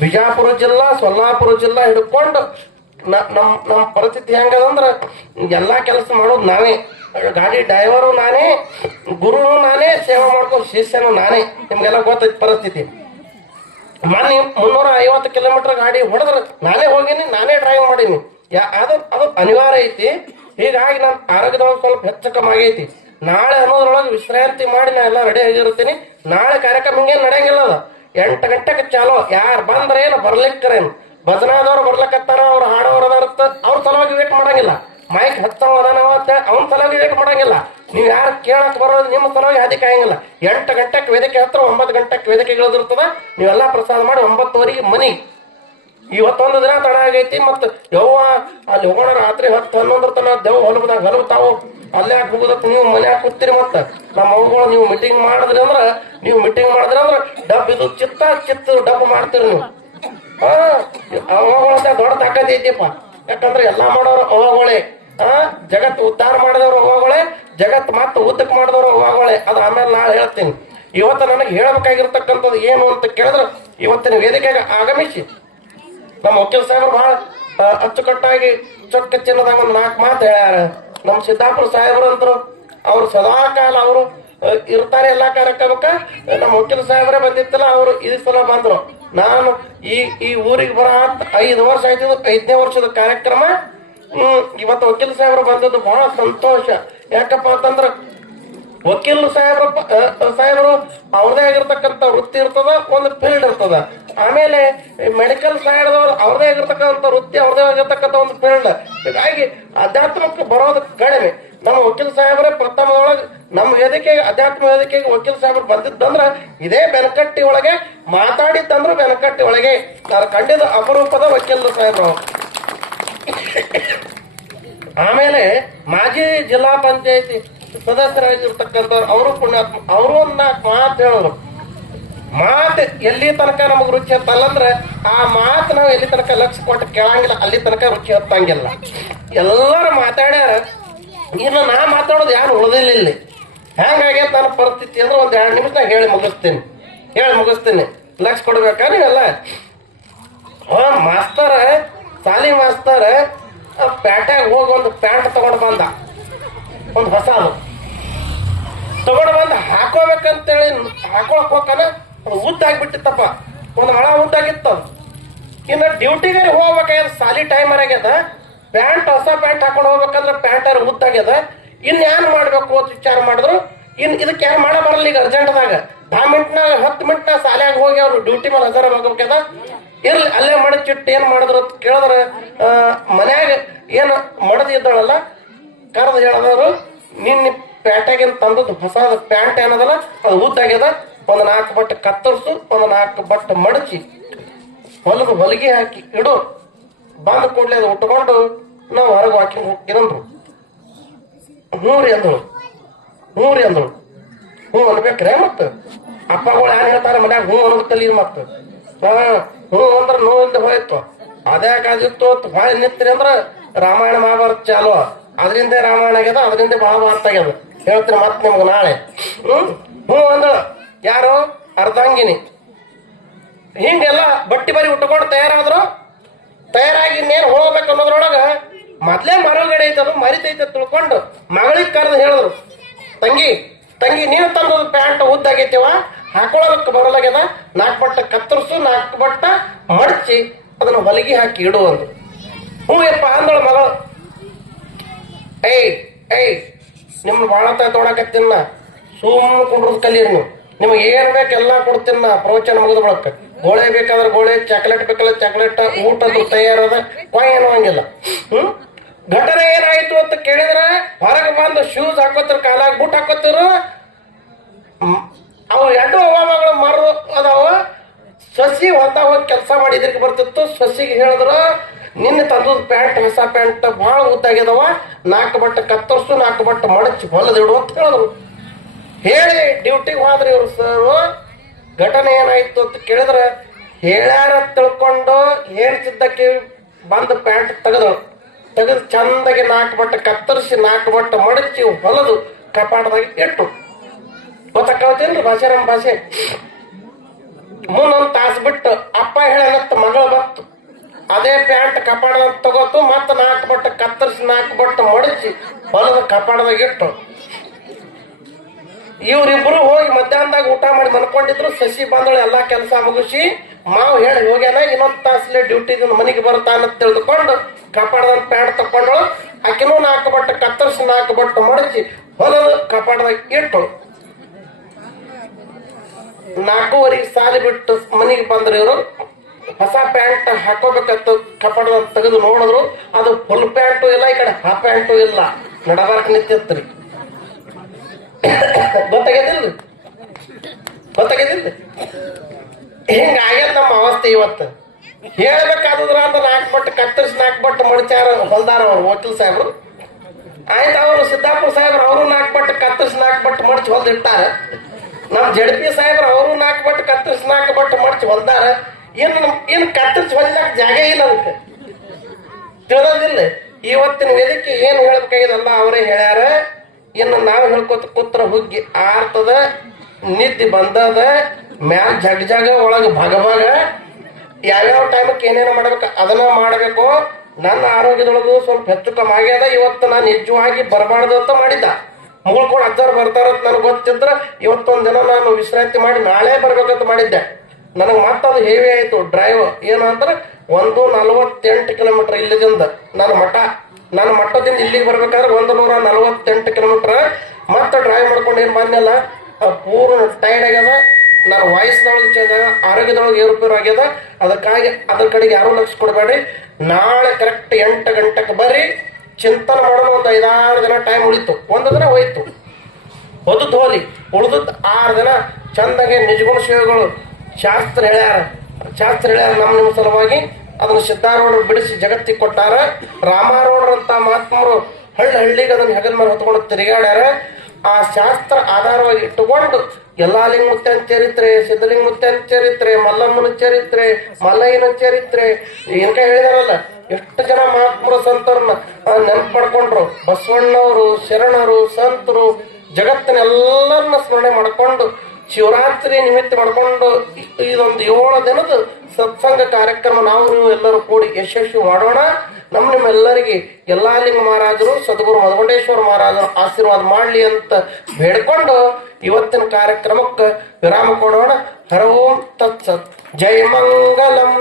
ಬಿಜಾಪುರ ಜಿಲ್ಲಾ, ಸೊಲ್ಲಾಪುರ ಜಿಲ್ಲಾ ಹಿಡ್ಕೊಂಡು ನಮ್ಮ ನಮ್ ನಮ್ಮ ಪರಿಸ್ಥಿತಿ ಹೆಂಗದಂದ್ರ ಎಲ್ಲಾ ಕೆಲಸ ಮಾಡೋದು ನಾನೇ. ಗಾಡಿ ಡ್ರೈವರು ನಾನೇ ಗುರು ನಾನೇ, ಸೇವೆ ಮಾಡ್ಕೊಂಡು ಶಿಷ್ಯನು ನಾನೇ. ನಿಮ್ಗೆಲ್ಲ ಗೊತ್ತೈತಿ ಪರಿಸ್ಥಿತಿ. ಮೊನ್ನೆ ಮುನ್ನೂರ ಐವತ್ತು ಕಿಲೋಮೀಟರ್ ಗಾಡಿ ಹೊಡೆದ್ರೆ ನಾನೇ ಹೋಗೀನಿ, ನಾನೇ ಡ್ರೈವ್ ಮಾಡೀನಿ. ಅದು ಅದು ಅನಿವಾರ್ಯ ಐತಿ. ಹೀಗಾಗಿ ನನ್ನ ಆರೋಗ್ಯದ ಒಂದು ಸ್ವಲ್ಪ ಹೆಚ್ಚು ಕಮ್ಮಿ ಆಗೈತಿ. ನಾಳೆ ಅನ್ನೋದ್ರೊಳಗೆ ವಿಶ್ರಾಂತಿ ಮಾಡಿ ನಾ ಎಲ್ಲ ರೆಡಿ ಆಗಿರ್ತೀನಿ. ನಾಳೆ ಕಾರ್ಯಕ್ರಮ ಹಿಂಗೇನು ನಡೆಯಂಗಿಲ್ಲ ಅದು. ಎಂಟು ಗಂಟೆಗೆ ಚಾಲೋ. ಯಾರು ಬಂದ್ರೇನು ಬರ್ಲಿಕ್ಕರೇನು. ಭಜನಾದವ್ರು ಬರ್ಲಕತ್ತಾರ ಅವ್ರು ಹಾಡೋರು ಅದಾರತ್ತ ಅವ್ರ ಸಲುವಾಗಿ ವೇಟ್ ಮಾಡಂಗಿಲ್ಲ. ಮೈಕ್ ಹತ್ತವ ಅದಾನ ಅಂತ ಅವ್ನ ಸಲುವಾಗಿ ವೇಟ್ ಮಾಡಂಗಿಲ್ಲ. ನೀವು ಯಾರು ಕೇಳಕ್ ಬರೋದು ನಿಮ್ಮ ಸಲುವಾಗಿ ಅದಕ್ಕೆ ಆಗಂಗಿಲ್ಲ ಎಂಟು ಗಂಟೆಗೆ ವೇದಿಕೆ ಹತ್ರ ಒಂಬತ್ತು ಗಂಟೆಗೆ ವೇದಿಕೆಗಳದಿರ್ತದ ನೀವೆಲ್ಲ ಪ್ರಸಾದ ಮಾಡಿ ಒಂಬತ್ತುವರೆಗೆ ಮನಿ. ಇವತ್ತೊಂದು ದಿನ ತಡ ಆಗೈತಿ ಮತ್ತು ಯವ್ವ, ಅಲ್ಲಿ ಹೋಗೋಣ ರಾತ್ರಿ ಹತ್ತು ಹನ್ನೊಂದರ ತನ ದೇವ್ ಹೊಲಬದಾಗ ಹೊಲಬ್ತಾವು ಅಲ್ಲೇ ಹೋಗೋದಕ್ಕೆ ನೀವು ಮನ್ಯಾಗ ಕೂತೀರಿ ಮತ್ತೆ. ನಮ್ಮ ಅವುಗಳು ನೀವು ಮೀಟಿಂಗ್ ಮಾಡಿದ್ರಿ ಅಂದ್ರ, ನೀವು ಮೀಟಿಂಗ್ ಮಾಡಿದ್ರಿ ಅಂದ್ರ ಇದು ಚಿತ್ತ ಚಿತ್ತ ಡಬ್ ಮಾಡ್ತೀರಿ ನೀವು. ಅವಾಗಳಂತ ದೊಡ್ಡ ತಾಕತ್ ಐತಿಪ್ಪ. ಯಾಕಂದ್ರೆ ಎಲ್ಲಾ ಮಾಡೋರು ಅವಾಗಳೇ ಆ ಜಗತ್ ಉದ್ಧಾರ ಮಾಡಿದವರು ಅವಾಗಳೇ ಜಗತ್ ಮತ್ತೆ ಉದ್ದಕ್ ಮಾಡಿದವರು ಅವಾಗಳೇ ಅದು ಆಮೇಲೆ ನಾಳೆ ಹೇಳ್ತೀನಿ. ಇವತ್ತು ನನಗೆ ಹೇಳಬೇಕಾಗಿರ್ತಕ್ಕಂಥದ್ದು ಏನು ಅಂತ ಕೇಳಿದ್ರೆ ಇವತ್ತಿನ ವೇದಿಕೆಗೆ ಆಗಮಿಸಿ. ನಮ್ಮ ವಕೀಲ ಸಾಹೇಬರು ಬಹಳ ಅಚ್ಚುಕಟ್ಟಾಗಿ ಚೊಕ್ಕ ಚಿನ್ನದಾಗ ಒಂದು ನಾಲ್ಕು ಮಾತು ಹೇಳ್ಯಾರ. ನಮ್ಮ ಸಿದ್ದಾಪುರ ಸಾಹೇಬರು ಅಂತರು, ಅವ್ರು ಸದಾ ಕಾಲ ಅವರು ಇರ್ತಾರೆ ಎಲ್ಲಾ ಕಾರ್ಯಕ್ರಮಕ್ಕ. ನಮ್ಮ ವಕೀಲ ಸಾಹೇಬ್ರೆ ಬಂದಿತ್ತಲ್ಲ, ಅವರು ಈ ಸಲ ಬಂದ್ರು. ನಾನು ಈ ಈ ಊರಿಗೆ ಬರ ಐದು ವರ್ಷ ಆಯ್ತು ಐದನೇ ವರ್ಷದ ಕಾರ್ಯಕ್ರಮ. ಹ್ಮ್, ಇವತ್ತು ವಕೀಲ ಸಾಹೇಬ್ರು ಬಂದದ್ದು ಬಹಳ ಸಂತೋಷ. ಯಾಕಪ್ಪ ಅಂತಂದ್ರ ವಕೀಲ ಸಾಹೇಬ್ರ ಸಾಹೇಬರು ಅವ್ರದೇ ಆಗಿರ್ತಕ್ಕಂಥ ವೃತ್ತಿ ಇರ್ತದ, ಒಂದು ಫೀಲ್ಡ್ ಇರ್ತದ. ಆಮೇಲೆ ಮೆಡಿಕಲ್ ಸೈಡ್ದವ್ರು ಅವ್ರದೇ ಆಗಿರ್ತಕ್ಕಂಥ ವೃತ್ತಿ ಅವ್ರದೇ ಆಗಿರ್ತಕ್ಕಂಥ ಒಂದು ಫೀಲ್ಡ್. ಹೀಗಾಗಿ ಅಧ್ಯಾತ್ಮಕ್ಕೆ ಬರೋದು ಕಡಿಮೆ. ನಮ್ಮ ವಕೀಲ್ ಸಾಹೇಬ್ರೆ ಪ್ರಥಮದೊಳಗೆ ನಮ್ಮ ವೇದಿಕೆಗೆ ಅಧ್ಯಾತ್ಮ ವೇದಿಕೆಗೆ ವಕೀಲ್ ಸಾಹೇಬ್ರು ಬಂದಿದ್ದಂದ್ರ ಇದೇ ಬೆನಕಟ್ಟಿ ಒಳಗೆ ಮಾತಾಡಿದ್ದಂದ್ರು ಬೆನಕಟ್ಟಿ ಒಳಗೆ. ನಾನು ಕಂಡಿದ್ದ ಅಪರೂಪದ ವಕೀಲ್ ಸಾಹೇಬ್ರು. ಆಮೇಲೆ ಮಾಜಿ ಜಿಲ್ಲಾ ಪಂಚಾಯತಿ ಸದಸ್ಯರಾಗಿರ್ತಕ್ಕಂಥವ್ರು, ಅವರು ಪುಣ್ಯಾತ್ಮ, ಅವರು ಒಂದು ಮಾತು ಹೇಳೋರು. ಮಾತು ಎಲ್ಲಿ ತನಕ ನಮಗೆ ರುಚಿ ಹತ್ತಲ್ಲ ಅಂದ್ರೆ, ಆ ಮಾತು ನಾವು ಎಲ್ಲಿ ತನಕ ಲಕ್ಷ ಕೊಟ್ಟು ಕೇಳಂಗಿಲ್ಲ, ಅಲ್ಲಿ ತನಕ ರುಚಿ ಹತ್ತಂಗಿಲ್ಲ. ಎಲ್ಲರೂ ಮಾತಾಡ್ಯಾರ ಇನ್ನು ನಾ ಮಾತಾಡೋದು ಯಾರು ಉಳಿದಿಲ್ಲ ಇಲ್ಲಿ. ಹೆಂಗಾಗ್ಯದ ನನ್ನ ಪರಿಸ್ಥಿತಿ ಅಂದ್ರೆ ಒಂದು ಎರಡು ನಿಮಿಷದಾಗ ಹೇಳಿ ಮುಗಿಸ್ತೀನಿ. ಹೇಳಿ ಮುಗಿಸ್ತೀನಿ. ಲಕ್ಷ ಕೊಡ್ಬೇಕಾ ನೀವೆಲ್ಲ? ಹಾಂ ಮಾಸ್ತರ, ಸಾಲಿ ಮಾಸ್ತರ ಪ್ಯಾಟ್ಯಾಗ ಹೋಗಿ ಒಂದು ಪ್ಯಾಂಟ್ ತಗೊಂಡು ಬಂದ. ಒಂದು ಹೊಸದು. ತಗೊಂಡು ಬಂದು, ಹಾಕೋಬೇಕಂತೇಳಿ ಹಾಕೊಳಕ್ ಹೋಗ್ತಾನ. ಅದು ಉದ್ದಾಗ್ಬಿಟ್ಟಿತ್ತಪ್ಪ ಒಂದು ಹಳ ಉದ್ದಾಗಿತ್ತು ಅದು. ಇನ್ನು ಡ್ಯೂಟಿಗಾರಿ ಹೋಗ್ಬೇಕಾಗ್ಯದ, ಸಾಲಿ ಟೈಮ್ ಆಗ್ಯದ. ಪ್ಯಾಂಟ್, ಹೊಸ ಪ್ಯಾಂಟ್ ಹಾಕೊಂಡು ಹೋಗ್ಬೇಕಂದ್ರೆ ಪ್ಯಾಂಟ್ ಅವ್ರ ಗೊತ್ತಾಗ್ಯದ ಇನ್ ಏನ್ ಮಾಡ್ಬೇಕು ಅಂತ ವಿಚಾರ ಮಾಡಿದ್ರು. ಇನ್ ಇದಕ್ಕೆ ಏನ್ ಮಾಡ ಬರಲ್ಲ ಈಗ ಅರ್ಜೆಂಟ್ದಾಗ. ದಾ ಮಿನಿಟ್ನಾಗ ಹತ್ತು ಮಿನಿಟ್ನಾಗ ಸಾಲ್ಯಾಗ ಹೋಗಿ ಅವ್ರು ಡ್ಯೂಟಿ ಮೇಲೆ ಹಜಾರ ಹೋಗ್ಬೇಕದ ಇರ್ಲಿ, ಅಲ್ಲೇ ಮಡಚಿಟ್ಟು ಏನ್ ಮಾಡಿದ್ರು ಅಂತ ಕೇಳಿದ್ರೆ ಮನ್ಯಾಗ ಏನು ಮಡದಿ ಇದ್ದಾಳಲ್ಲ, ಕರೆದು ಹೇಳಿದವರು ನಿನ್ನ ಪ್ಯಾಂಟಾಗಿನ ತಂದದ್ದು ಹೊಸದ ಪ್ಯಾಂಟ್ ಏನದಲ್ಲ, ಅದು ಉದ್ದಾಗ್ಯದ ಒಂದು ನಾಲ್ಕು ಬಟ್ಟೆ ಕತ್ತರಿಸು, ಒಂದು ನಾಲ್ಕು ಬಟ್ಟೆ ಮಡಚಿ ಹೊಲದ ಹೊಲಿಗೆ ಹಾಕಿ ಇಡು. ಬಂದ ಕೂಡಲೇ ಅದು ಉಟ್ಕೊಂಡು ನಾವು ಹೊರಗೆ ವಾಕಿಂಗ್ ಹೋಗ್ತೀನಂದ್ರು. ಹ್ಞೂ ರೀ ಅಂದಳು. ಹ್ಞೂ ರೀ ಅಂದಳು. ಹ್ಞೂ ಅನ್ಬೇಕ್ರೆ ಮತ್ತೆ? ಅಪ್ಪಗಳು ಯಾರು ಹೇಳ್ತಾರೆ ಮನ್ಯಾಗ ಹ್ಞೂ ಅನ್ನೋದಕ್ಕಲ್ಲಿ ಮತ್ತೆ? ಹ್ಞೂ ಅಂದ್ರೆ ನೋಂದ ಹೋಯ್ತು. ಅದೇ ಅಂತ ಭಾಳ ನಿಂತ್ರಿ ಅಂದ್ರೆ ರಾಮಾಯಣ ಮಹಾಭಾರತ ಚಾಲು. ಅದರಿಂದ ರಾಮಾಯಣ ಆಗ್ಯದ, ಅದರಿಂದ ಮಹಾಭಾರತ ಆಗ್ಯದ. ಹೇಳ್ತೀನಿ ಮತ್ತೆ ನಿಮ್ಗೆ ನಾಳೆ. ಹ್ಞೂ ಹ್ಞೂ ಅಂದಳು. ಯಾರು? ಅರ್ಧಾಂಗಿನಿ. ಹಿಂಗೆಲ್ಲ ಬಟ್ಟಿ ಬರಿ ಉಟ್ಕೊಂಡು ತಯಾರಾದ್ರು, ತಯಾರಾಗಿ ಇನ್ನೇನು ಹೋಗ್ಬೇಕು ಅನ್ನೋದ್ರೊಳಗ ಮೊದ್ಲೇ ಮರಗಡೆ ಐತದು ಮರಿತೈತೆ ತಿಳ್ಕೊಂಡು ಮಗಳಿಗೆ ಕರೆದು ಹೇಳಿದ್ರು, ತಂಗಿ ತಂಗಿ, ನೀನು ತಂದು ಪ್ಯಾಂಟ್ ಉದ್ದಾಗೈತಿವ ಹಾಕೊಳ್ಳೋದಕ್ಕೆ ಬರಲಾಗ್ಯದ? ನಾಲ್ಕು ಬಟ್ಟ ಕತ್ತರಿಸು, ನಾಲ್ಕು ಬಟ್ಟ ಮಡಚಿ, ಅದನ್ನ ಹೊಲಿಗೆ ಹಾಕಿ ಇಡು ಅಂದ್ರು. ಹ್ಞೂ ಯಪ್ಪ, ಅಂದಳು ಮಗಳು. ಏಯ್ ಏಯ್ ನಿಮ್ಮ ಭಾಳ ತೋಡಕತ್ತಿನ್ನ ನಾ? ಸುಮ್ಮನೆ ಕುಂಡ್ರದ್ ಕಲೀರಿ ನೀವು. ನಿಮಗೆ ಏನ್ ಬೇಕು ಎಲ್ಲ ಪ್ರವಚನ ಮುಗಿದ ಬಳಕ. ಗೋಳೆ ಬೇಕಾದ್ರೆ ಗೋಳೆ, ಚಾಕ್ಲೇಟ್ ಬೇಕಲ್ಲ ಚಾಕ್ಲೇಟ್, ಊಟದ್ದು ತಯಾರದ ಕೊಯ್ ಏನು ಹಂಗಿಲ್ಲ. ಹ್ಮ್ ಘಟನೆ ಏನಾಯ್ತು ಅಂತ ಕೇಳಿದ್ರೆ, ಹೊರಗೆ ಬಂದು ಶೂಸ್ ಹಾಕೋತಿರ್, ಕಾಲಾಗ ಬೂಟ್ ಹಾಕೋತಿರು ಅವು ಎರಡು ಹವಾಮಗಳು ಮರು ಅದಾವ. ಸಸಿ ಹೊತ್ತ ಹೋಗಿ ಕೆಲಸ ಮಾಡಿ ಬರ್ತಿತ್ತು. ಸಸಿಗೆ ಹೇಳಿದ್ರು, ನಿನ್ನ ತಂದದ ಪ್ಯಾಂಟ್, ಹೊಸ ಪ್ಯಾಂಟ್ ಭಾಳ ಉದ್ದಾಗ್ಯದವ ನಾಲ್ಕು ಬಟ್ಟ ಕತ್ತರಿಸು, ನಾಲ್ಕು ಬಟ್ಟ ಮಡಚಿ ಹೊಲದಿಡು ಅಂತ ಹೇಳಿದ್ರು. ಹೇಳಿ ಡ್ಯೂಟಿಗೆ ಹೋದ್ರಿ ಇವರು ಸರ್ ಘಟನೆ ಏನಾಯ್ತು ಅಂತ ಕೇಳಿದ್ರೆ, ಹೇಳ್ಯಾರ ತಿಳ್ಕೊಂಡು ಹೇಳ್ತಿದ್ದಕ್ಕೆ ಬಂದು ಪ್ಯಾಂಟ್ ತೆಗೆದಳು ತೆಗೆದು ಚಂದಗೆ ನಾಲ್ಕು ಬಟ್ಟೆ ಕತ್ತರಿಸಿ ನಾಲ್ಕು ಬಟ್ಟೆ ಮಡಚಿ ಹೊಲದು, ಕಪಾಟದಾಗ ಇಟ್ಟು. ಗೊತ್ತಾಗ್ತೇನ್ರಿ ಭಾಷೆ ನಮ್ಮ ಭಾಷೆ? ಮುಂದೊಂದು ತಾಸು ಬಿಟ್ಟು ಅಪ್ಪ ಕಪಾಡ ಅಂತ ತಗೋತು, ಮತ್ತೆ ನಾಲ್ಕು ಬಟ್ಟ ಕತ್ತರಿಸಿ ನಾಲ್ಕು ಬಟ್ಟ ಮಡಚಿ ಹೊಲದ ಕಪಾಡದಾಗ ಇಟ್ಟು. ಇವ್ರಿಬ್ರು ಹೋಗಿ ಮಧ್ಯಾಹ್ನದಾಗ ಊಟ ಮಾಡಿ ಮನ್ಕೊಂಡಿದ್ರು ಸಸಿ ಬಂದಳು, ಎಲ್ಲಾ ಕೆಲಸ ಮುಗಿಸಿ ಮಾವು ಹೇಳಿ, ಹೋಗ್ಯಾನ, ಇನ್ನೊಂದು ತಾಸಲೆ ಡ್ಯೂಟಿ ಮನೆಗೆ ಬರುತ್ತಾನ ತಿಳಿದುಕೊಂಡು ಕಪಾಡದ ಪ್ಯಾಂಟ್ ತಕೊಂಡಳು ಆಕಿನೂ ನಾಲ್ಕು ಬಟ್ಟೆ, ಕತ್ತರಿಸಿ ನಾಲ್ಕು ಬಟ್ಟ ಮಡಚಿ ಹೊಲದ ಕಪಾಡದಾಗ ಇಟ್ಟು ನಾಲ್ಕೂವರೆಗೆ ಸಾಲಿ ಬಿಟ್ಟು ಮನೆಗೆ ಬಂದ್ರೆ ಇವರು ಹೊಸ ಪ್ಯಾಂಟ್ ಹಾಕೋಬೇಕತ್ತು ಕಪಾಡದ ತೆಗೆದು ನೋಡಿದ್ರು. ಅದು ಫುಲ್ ಪ್ಯಾಂಟು ಇಲ್ಲ, ಈ ಕಡೆ ಹಾಫ್ ಪ್ಯಾಂಟು ಇಲ್ಲ. ನಡಬಾರಕ್ ನಿಂತಿತ್ತು ರೀ ಗೊತ್ತಾಗ್ಯದಿಲ್ರಿ? ಗೊತ್ತಾಗ್ಯದಿಲ್ರಿ? ಆಗ್ಯದ ನಮ್ಮ ಅವಸ್ಥೆ ಇವತ್ತು. ಹೇಳ್ಬೇಕಾದ್ರ ಅಂದ್ರೆ ನಾಲ್ಕು ಬಟ್ಟು ಕತ್ತರಿಸಿ ನಾಲ್ಕು ಬಟ್ಟು ಮಡಚಾರ ಹೊಲ್ದಾರ ಅವ್ರು, ವಕೀಲ್ ಸಾಹೇಬ್ರು. ಆಯ್ತು ಅವರು, ಸಿದ್ದಾಪುರ ಸಾಹೇಬ್ರು, ಅವರು ನಾಲ್ಕು ಬಟ್ಟು ಕತ್ತರಿಸಿ ನಾಲ್ಕು ಬಟ್ಟು ಮಡಚಿ ಹೊಲ್ದಿಟ್ಟಾರ ನಮ್ಮ ಜಡಪಿ ಸಾಹೇಬ್ರು, ಅವರು ನಾಲ್ಕು ಬಟ್ಟು ಕತ್ತರಿಸಿ ನಾಲ್ಕು ಬಟ್ಟು ಮಡಚಿ ಹೊಲ್ದಾರ. ಏನು ಇನ್ನು ಕತ್ತರಿಸಿ ಹೊಲಿಲಾಕ ಜಾಗ ಇಲ್ಲ ಅದಕ್ಕೆ ತಿಳಿದಿಲ್ಲ. ಇವತ್ತಿನ ವೇದಿಕೆ ಏನು ಹೇಳ್ಬೇಕಾಗಿದಲ್ಲ ಅವರೇ ಹೇಳ್ಯಾರ. ಇನ್ನು ನಾವು ಹೇಳ್ಕೊತ ಕೂತ್ರ ಹುಗ್ಗಿ ಆರ್ತದ, ನಿದ್ದೆ ಬಂದದ, ಮ್ಯಾಲ ಜಗ್ ಜಗ ಒಳಗೆ ಭಾಗ ಭಾಗ ಯಾವ್ಯಾವ ಟೈಮಕ್ಕೆ ಏನೇನು ಮಾಡ್ಬೇಕು, ಅದನ್ನ ಮಾಡಬೇಕು. ನನ್ನ ಆರೋಗ್ಯದೊಳಗೂ ಸ್ವಲ್ಪ ಹೆಚ್ಚು ಕಮ್ಮಿ ಆಗ್ಯದ ಇವತ್ತು ನಾನು ನಿಜವಾಗಿ ಬರಬಾರ್ದು ಅಂತ ಮಾಡಿದ್ದ. ಮುಳ್ಕೊಂಡು ಅಜ್ಜಾರು ಬರ್ತಾರಂತ ನನಗೆ ಗೊತ್ತಿದ್ರ ಇವತ್ತೊಂದು ದಿನ ನಾನು ವಿಶ್ರಾಂತಿ ಮಾಡಿ ನಾಳೆ ಬರ್ಬೇಕಂತ ಮಾಡಿದ್ದೆ. ನನಗೆ ಮತ್ತದು ಹೇವಿ ಆಯಿತು. ಡ್ರೈವ್ ಏನು ಅಂದ್ರೆ ಒಂದು ನಲವತ್ತೆಂಟು ಕಿಲೋಮೀಟರ್ ಇಲ್ಲದಿಂದ ನನ್ನ ಮಠ. ನನ್ನ ಮಠದಿಂದ ಇಲ್ಲಿಗೆ ಬರ್ಬೇಕಾದ್ರೆ ಒಂದು ನೂರ ನಲವತ್ತೆಂಟು ಕಿಲೋಮೀಟರ್ ಮತ್ತೆ ಡ್ರೈವ್ ಮಾಡ್ಕೊಂಡು ಏನು ಬಂದಿಲ್ಲ ಪೂರ್ಣ ಟೈರ್ಡ್ ಆಗ್ಯದ. ನನ್ನ ವಾಯ್ಸ್ದೊಳಗೆ ಚೇಂಜ್ ಆಗ್ಯದ ಆರೋಗ್ಯದೊಳಗೆ ಏರುಪೇರು ಆಗ್ಯದ ಅದಕ್ಕಾಗಿ ಅದ್ರ ಕಡೆಗೆ ಯಾರು ಲಕ್ಷ ಕೊಡಬೇಡಿ. ನಾಳೆ ಕರೆಕ್ಟ್ ಎಂಟು ಗಂಟೆಗೆ ಬರ್ರಿ. ಚಿಂತನೆ ಮಾಡೋಣ ಒಂದು ಐದಾರು ದಿನ ಟೈಮ್ ಉಳಿತು. ಒಂದು ದಿನ ಹೋಯ್ತು. ಒದ್ದು ಹೋಲಿ ಉಳಿದದ್ದು ಆರು ದಿನ ಚಂದಗೆ ನಿಜಗುಣ ಸೇವೆಗಳು ಶಾಸ್ತ್ರ ಹೇಳ್ಯಾರ. ಶಾಸ್ತ್ರ ಹೇಳ್ಯಾರ ನಮ್ಮ ನಿಮ್ಮ ಸಲುವಾಗಿ. ಅದನ್ನು ಸಿದ್ಧಾರೂಢರು ಬಿಡಿಸಿ ಜಗತ್ತಿಗೆ ಕೊಟ್ಟಾರ. ರಾಮಾರೂಢರಂತ ಮಹಾತ್ಮರು ಹಳ್ಳಿ ಹಳ್ಳಿಗೆ ಅದನ್ನು ಹೆಗಲ್ ಮೇಲೆ ಹೊತ್ಕೊಂಡು ತಿರುಗಾಡ್ಯಾರ. ಆ ಶಾಸ್ತ್ರ ಆಧಾರವಾಗಿ ಇಟ್ಟುಕೊಂಡು ಎಲ್ಲಾ ಲಿಂಗ ಮುತ್ತನ ಚರಿತ್ರೆ ಸಿದ್ಧಲಿಂಗ ಮುತ್ತನ ಚರಿತ್ರೆ, ಮಲ್ಲಮ್ಮನ ಚರಿತ್ರೆ, ಮಲ್ಲಯ್ಯನ ಚರಿತ್ರೆ ಏನಕ ಹೇಳಿದಾರಲ್ಲ? ಎಷ್ಟು ಜನ ಮಹಾತ್ಮರು, ಸಂತರನ್ನ ನೆನಪು ಮಾಡ್ಕೊಂಡ್ರು ಬಸವಣ್ಣವರು, ಶರಣರು, ಸಂತರು, ಜಗತ್ತನ್ನೆಲ್ಲರನ್ನ ಸ್ಮರಣೆ ಮಾಡಿಕೊಂಡು ಶಿವರಾತ್ರಿ ನಿಮಿತ್ತ ಮಾಡ್ಕೊಂಡು ಇದೊಂದು ಏಳು ದಿನದ ಸತ್ಸಂಗ ಕಾರ್ಯಕ್ರಮ ನಾವು ನೀವು ಎಲ್ಲರೂ ಕೂಡಿ ಯಶಸ್ವಿ ಮಾಡೋಣ. ನಮ್ಮ ನಿಮ್ಮೆಲ್ಲರಿಗೆ ಎಲ್ಲಾ ಲಿಂಗ ಮಹಾರಾಜರು, ಸದ್ಗುರು ಮಧುಗೊಂಡೇಶ್ವರ ಮಹಾರಾಜರು ಆಶೀರ್ವಾದ ಮಾಡಲಿ ಅಂತ ಬೇಡ್ಕೊಂಡು ಇವತ್ತಿನ ಕಾರ್ಯಕ್ರಮಕ್ಕೆ ವಿರಾಮ ಕೊಡೋಣ. ಹರ ಓಂ ತತ್ಸತ್. ಜಯ ಮಂಗಲಂ